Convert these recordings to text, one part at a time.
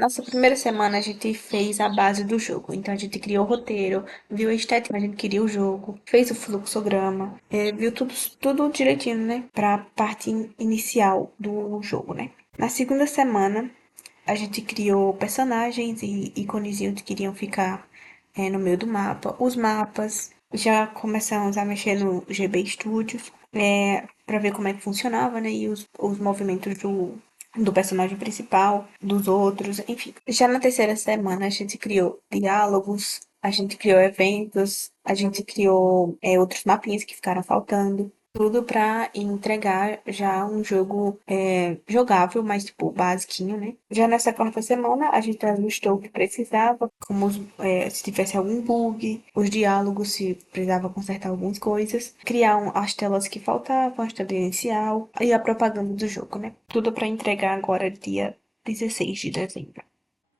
Nossa primeira semana a gente fez a base do jogo. Então a gente criou o roteiro, viu a estética, a gente queria o jogo, fez o fluxograma, viu tudo direitinho, né? Pra parte inicial do jogo, né? Na segunda semana a gente criou personagens e iconezinhos que iriam ficar no meio do mapa. Os mapas, já começamos a mexer no GB Studios para ver como é que funcionava, né? E os movimentos do personagem principal, dos outros, enfim. Já na terceira semana a gente criou diálogos, a gente criou eventos, a gente criou outros mapinhas que ficaram faltando. Tudo pra entregar já um jogo jogável, mas tipo, basiquinho, né? Já nessa quarta semana, a gente ajustou o que precisava, como se tivesse algum bug, os diálogos, se precisava consertar algumas coisas, criar as telas que faltavam, a tela inicial e a propaganda do jogo, né? Tudo pra entregar agora dia 16 de dezembro.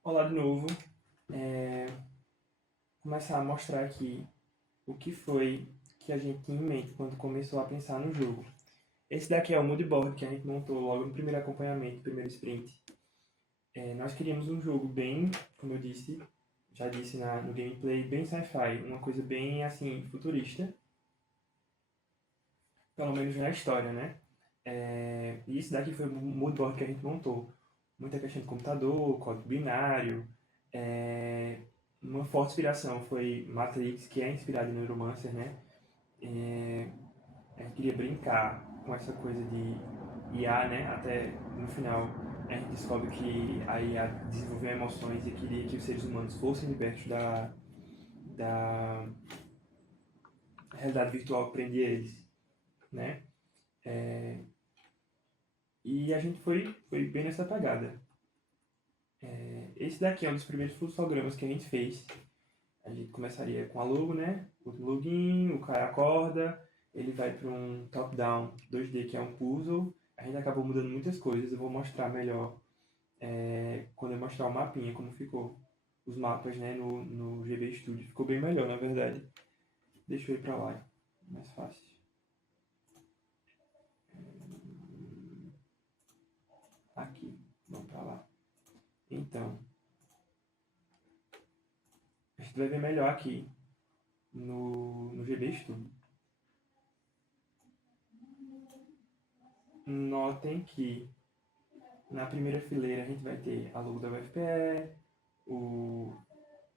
Olá de novo. É, Começar a mostrar aqui o que foi que a gente tinha em mente quando começou a pensar no jogo. Esse daqui é o moodboard que a gente montou logo no primeiro acompanhamento, primeiro sprint. Nós queríamos um jogo bem, como eu disse, já disse no gameplay, bem sci-fi, uma coisa bem assim, futurista, pelo menos na história, né? E isso daqui foi o moodboard que a gente montou. Muita questão de computador, código binário. é, uma forte inspiração foi Matrix, que é inspirado em Neuromancer, né? A gente queria brincar com essa coisa de IA, né? Até no final a gente descobre que a IA desenvolveu emoções e queria que os seres humanos fossem libertos da realidade virtual que prendia eles, né? E a gente foi bem nessa pegada. Esse daqui é um dos primeiros fluxogramas que a gente fez. A gente começaria com a logo, né? O login, o cara acorda, ele vai para um top-down 2D que é um puzzle. A gente acabou mudando muitas coisas, eu vou mostrar melhor quando eu mostrar o mapinha, como ficou. Os mapas, né, no GB Studio. Ficou bem melhor, na verdade. Deixa eu ir para lá, mais fácil. Aqui, vamos para lá. Então, a gente vai ver melhor aqui no GB Studio. Notem que na primeira fileira a gente vai ter a logo da UFPE,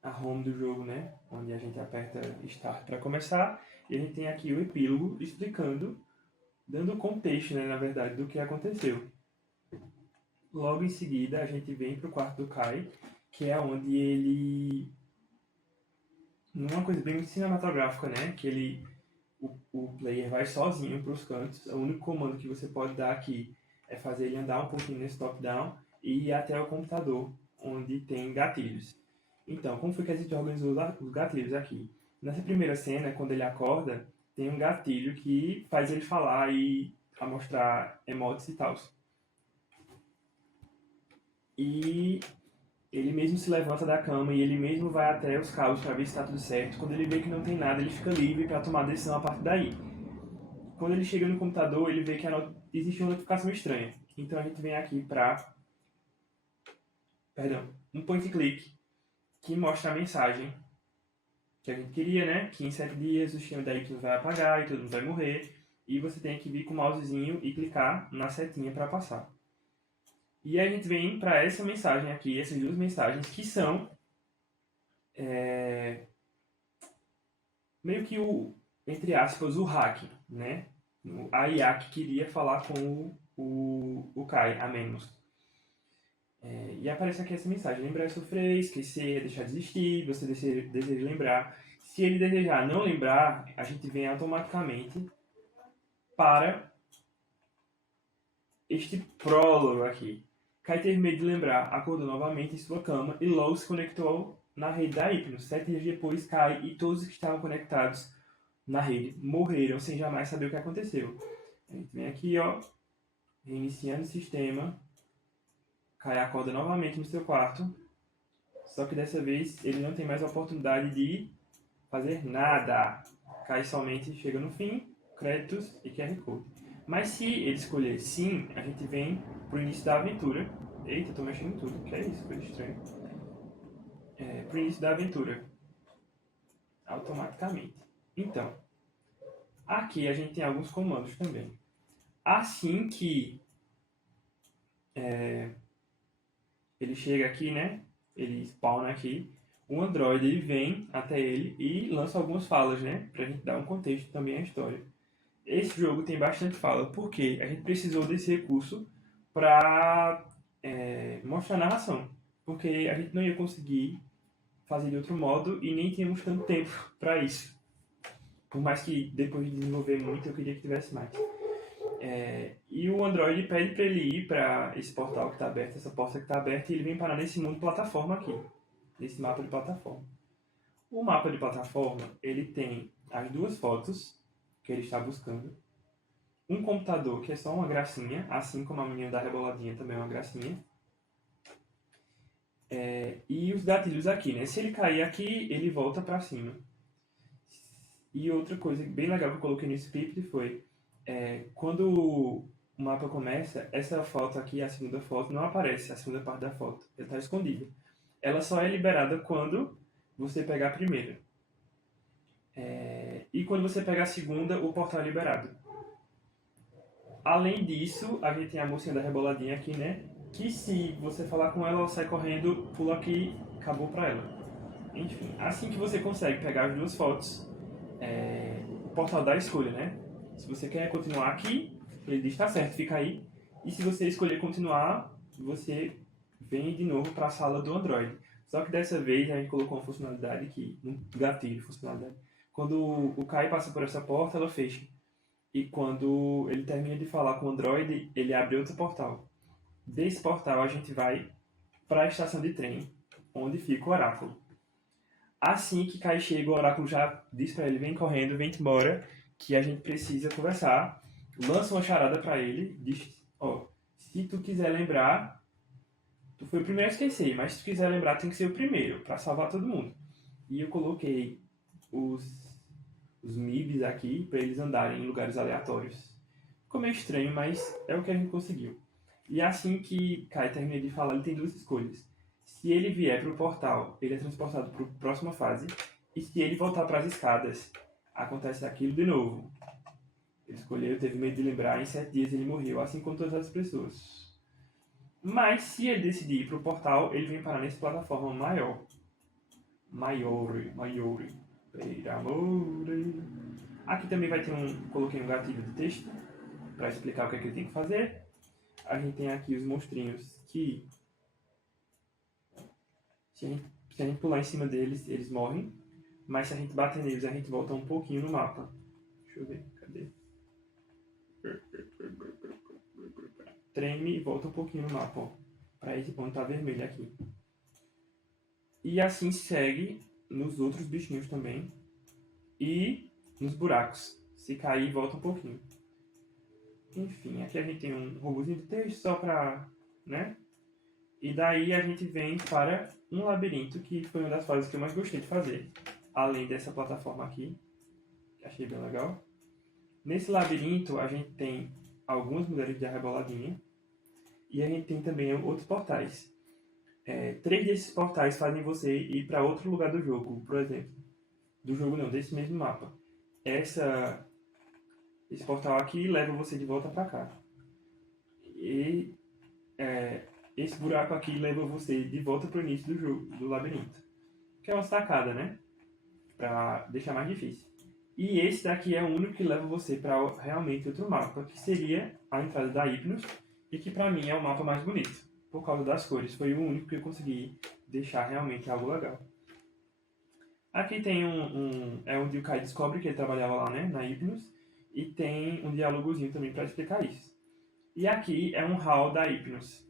a home do jogo, né? Onde a gente aperta Start para começar. E a gente tem aqui o epílogo explicando, dando contexto, né, na verdade, do que aconteceu. Logo em seguida a gente vem para o quarto do Kai, que é onde ele... Numa coisa bem cinematográfica, né? Que o player vai sozinho para os cantos. O único comando que você pode dar aqui é fazer ele andar um pouquinho nesse top-down e ir até o computador, onde tem gatilhos. Então, como foi que a gente organizou os gatilhos aqui? Nessa primeira cena, quando ele acorda, tem um gatilho que faz ele falar e a mostrar emotes e tal. E ele mesmo se levanta da cama e ele mesmo vai até os cabos para ver se está tudo certo. Quando ele vê que não tem nada, ele fica livre para tomar a decisão a partir daí. Quando ele chega no computador, ele vê que existe uma notificação estranha. Então a gente vem aqui para, perdão, um point click que mostra a mensagem que a gente queria, né? Que em 7 dias o sistema da Y vai apagar e todo mundo vai morrer. E você tem que vir com o mousezinho e clicar na setinha para passar. E a gente vem para essa mensagem aqui, essas duas mensagens, que são meio que entre aspas, o hack, né? A IA que queria falar com o Kai, a menos. E aparece aqui essa mensagem: lembrar é sofrer, esquecer, deixar de existir, você deseja lembrar. Se ele desejar não lembrar, a gente vem automaticamente para este prólogo aqui. Kai teve medo de lembrar, acordou novamente em sua cama e logo se conectou na rede da Hypno. 7 dias depois, Kai e todos os que estavam conectados na rede morreram sem jamais saber o que aconteceu. A gente vem aqui, ó, reiniciando o sistema. Kai acorda novamente no seu quarto, só que dessa vez ele não tem mais a oportunidade de fazer nada. Kai somente chega no fim, créditos e QR Code. Mas se ele escolher sim, a gente vem pro início da aventura, Eita, tô mexendo em tudo. Que é isso? Coisa estranha. Pro início da aventura. Automaticamente. Então, aqui a gente tem alguns comandos também. Assim que ele chega aqui, né? Ele spawna aqui. O Android ele vem até ele e lança algumas falas, né? Pra gente dar um contexto também à história. Esse jogo tem bastante fala, porque a gente precisou desse recurso para mostrar a narração. Porque a gente não ia conseguir fazer de outro modo e nem tínhamos tanto tempo para isso. Por mais que depois de desenvolver muito eu queria que tivesse mais. E o Android pede para ele ir para esse portal que está aberto, essa porta que está aberta, e ele vem parar nesse mundo plataforma aqui, nesse mapa de plataforma. O mapa de plataforma ele tem as duas fotos que ele está buscando, um computador que é só uma gracinha, assim como a menina da reboladinha também é uma gracinha, e os gatilhos aqui, né? Se ele cair aqui, ele volta para cima. E outra coisa bem legal que eu coloquei no script foi quando o mapa começa, essa foto aqui, a segunda foto, não aparece, a segunda parte da foto. Ela está escondida. Ela só é liberada quando você pegar a primeira. E quando você pegar a segunda, o portal é liberado. Além disso, a gente tem a mocinha da reboladinha aqui, né? Que se você falar com ela, ela sai correndo, pula aqui, acabou pra ela. Enfim, assim que você consegue pegar as duas fotos, o portal dá a escolha, né? Se você quer continuar aqui, ele diz, tá certo, fica aí. E se você escolher continuar, você vem de novo para a sala do Android. Só que dessa vez a gente colocou uma funcionalidade que, um gatilho, funcionalidade. Quando o Kai passa por essa porta, ela fecha. E quando ele termina de falar com o Android, ele abre outro portal. Desse portal a gente vai para a estação de trem, onde fica o oráculo. Assim que Kai chega, o oráculo já diz para ele, vem correndo, vem embora, que a gente precisa conversar. Lança uma charada para ele, diz, se tu quiser lembrar, tu foi o primeiro a esquecer, mas se tu quiser lembrar, tem que ser o primeiro, para salvar todo mundo. E eu coloquei os MIBs aqui, para eles andarem em lugares aleatórios. Ficou meio estranho, mas é o que a gente conseguiu. E assim que Kai termina de falar, ele tem duas escolhas. Se ele vier para o portal, ele é transportado para a próxima fase. E se ele voltar para as escadas, acontece aquilo de novo. Ele escolheu, teve medo de lembrar, em 7 dias ele morreu, assim como todas as pessoas. Mas se ele decidir ir para o portal, ele vem parar nessa plataforma maior. Maiore. Per amore. Aqui também vai ter coloquei um gatilho de texto para explicar o que é que ele tem que fazer. A gente tem aqui os monstrinhos que, se a gente pular em cima deles, eles morrem. Mas se a gente bater neles, a gente volta um pouquinho no mapa. Deixa eu ver, cadê? Treme e volta um pouquinho no mapa, ó. Pra esse ponto tá vermelho aqui. E assim segue nos outros bichinhos também. E nos buracos. Se cair, volta um pouquinho. Enfim, aqui a gente tem um robôzinho de texto só pra, né? E daí a gente vem para um labirinto, que foi uma das fases que eu mais gostei de fazer. Além dessa plataforma aqui, que achei bem legal. Nesse labirinto a gente tem algumas mulheres de arreboladinha. E a gente tem também outros portais. 3 desses portais fazem você ir para outro lugar do jogo, por exemplo. Do jogo não, desse mesmo mapa. Esse portal aqui leva você de volta para cá. E esse buraco aqui leva você de volta para o início do jogo, do labirinto. Que é uma sacada, né? Para deixar mais difícil. E esse daqui é o único que leva você para realmente outro mapa, que seria a entrada da Hypnos, e que para mim é o mapa mais bonito, por causa das cores. Foi o único que eu consegui deixar realmente algo legal. Aqui tem onde o Kai descobre que ele trabalhava lá, né, na Hypnos, e tem um diálogozinho também para explicar isso. E aqui é um hall da Hypnos.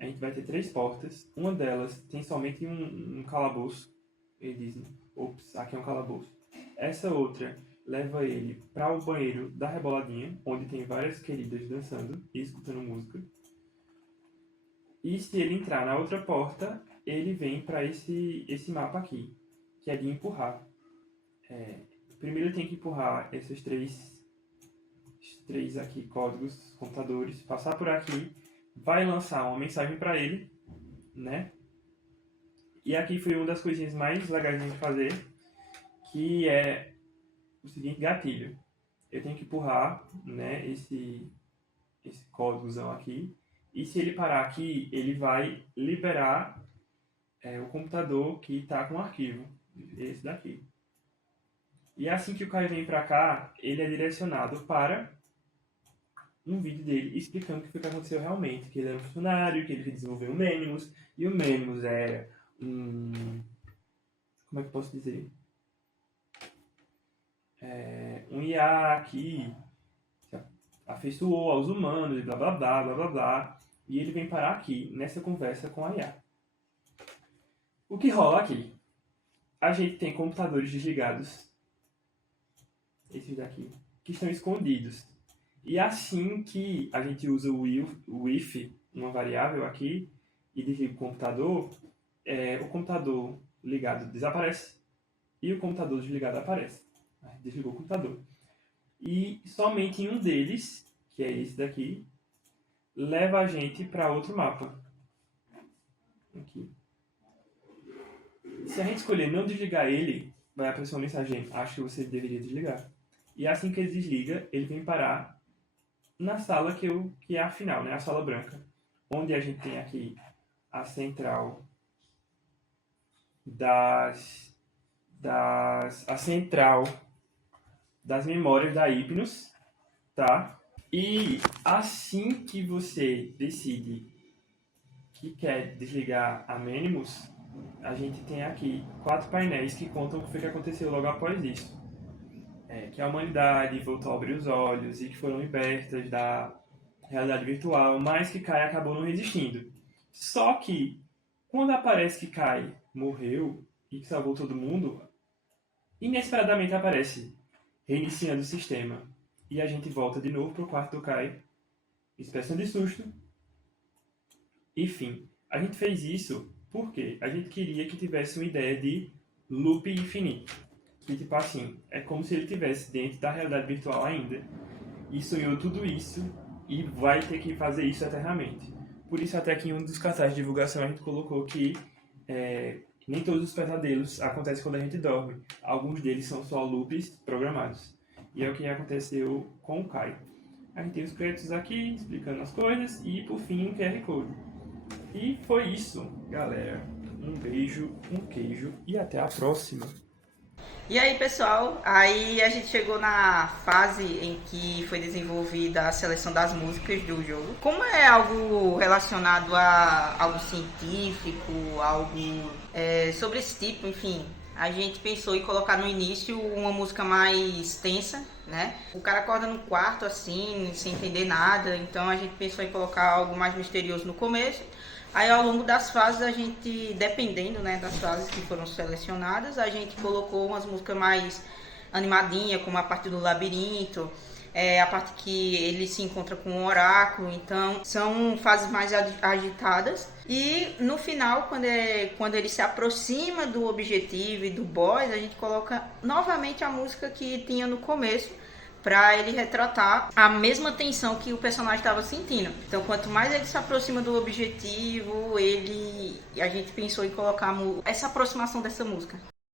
A gente vai ter 3 portas, uma delas tem somente um calabouço. Ele diz, ops, aqui é um calabouço. Essa outra leva ele para o banheiro da Reboladinha, onde tem várias queridas dançando e escutando música. E se ele entrar na outra porta, ele vem para esse mapa aqui, que é de empurrar. Primeiro ele tem que empurrar esses três aqui códigos, computadores, passar por aqui, vai lançar uma mensagem para ele, né? E aqui foi uma das coisinhas mais legais de a gente fazer, que é o seguinte gatilho. Eu tenho que empurrar, né, esse códigozão aqui. E se ele parar aqui, ele vai liberar o computador que está com o arquivo. Esse daqui. E assim que o Caio vem para cá, ele é direcionado para um vídeo dele explicando o que foi que aconteceu realmente. Que ele era um funcionário, que ele desenvolveu o Menimus. E o Menimus era um... Como é que eu posso dizer? Um IA que se afeiçoou aos humanos e blá blá blá blá blá blá. E ele vem parar aqui, nessa conversa com a IA. O que rola aqui? A gente tem computadores desligados, esses daqui, que estão escondidos. E assim que a gente usa o if, uma variável aqui, e desliga o computador ligado desaparece e o computador desligado aparece. Desligou o computador. E somente em um deles, que é esse daqui, leva a gente para outro mapa. Aqui. Se a gente escolher não desligar ele, vai aparecer uma mensagem: acho que você deveria desligar. E assim que ele desliga, ele vem parar na sala que é a final, né? A sala branca. Onde a gente tem aqui a central a central das memórias da Hypnos, tá? E assim que você decide que quer desligar a Menimus, a gente tem aqui 4 painéis que contam o que aconteceu logo após isso. Que a humanidade voltou a abrir os olhos e que foram libertas da realidade virtual, mas que Kai acabou não resistindo. Só que, quando aparece que Kai morreu e que salvou todo mundo, inesperadamente aparece reiniciando o sistema. E a gente volta de novo pro quarto do Kai, expressão de susto. Enfim, a gente fez isso porque a gente queria que tivesse uma ideia de loop infinito. Que tipo assim, é como se ele estivesse dentro da realidade virtual ainda e sonhou tudo isso e vai ter que fazer isso eternamente. Por isso até que em um dos cartazes de divulgação a gente colocou que nem todos os pesadelos acontecem quando a gente dorme. Alguns deles são só loops programados. E é o que aconteceu com o Kai. A gente tem os créditos aqui, explicando as coisas, e por fim um QR Code. E foi isso, galera. Um beijo, um queijo e até a próxima. E aí, pessoal, aí a gente chegou na fase em que foi desenvolvida a seleção das músicas do jogo. Como é algo relacionado a algo científico, algo sobre esse tipo, enfim, a gente pensou em colocar no início uma música mais tensa, né? O cara acorda no quarto assim, sem entender nada, então a gente pensou em colocar algo mais misterioso no começo. Aí ao longo das fases a gente, dependendo, né, das fases que foram selecionadas, a gente colocou umas músicas mais animadinhas, como a parte do labirinto, a parte que ele se encontra com o oráculo, então são fases mais agitadas. E no final, quando ele se aproxima do objetivo e do boss, a gente coloca novamente a música que tinha no começo, para ele retratar a mesma tensão que o personagem estava sentindo. Então, quanto mais ele se aproxima do objetivo, a gente pensou em colocar essa aproximação dessa música.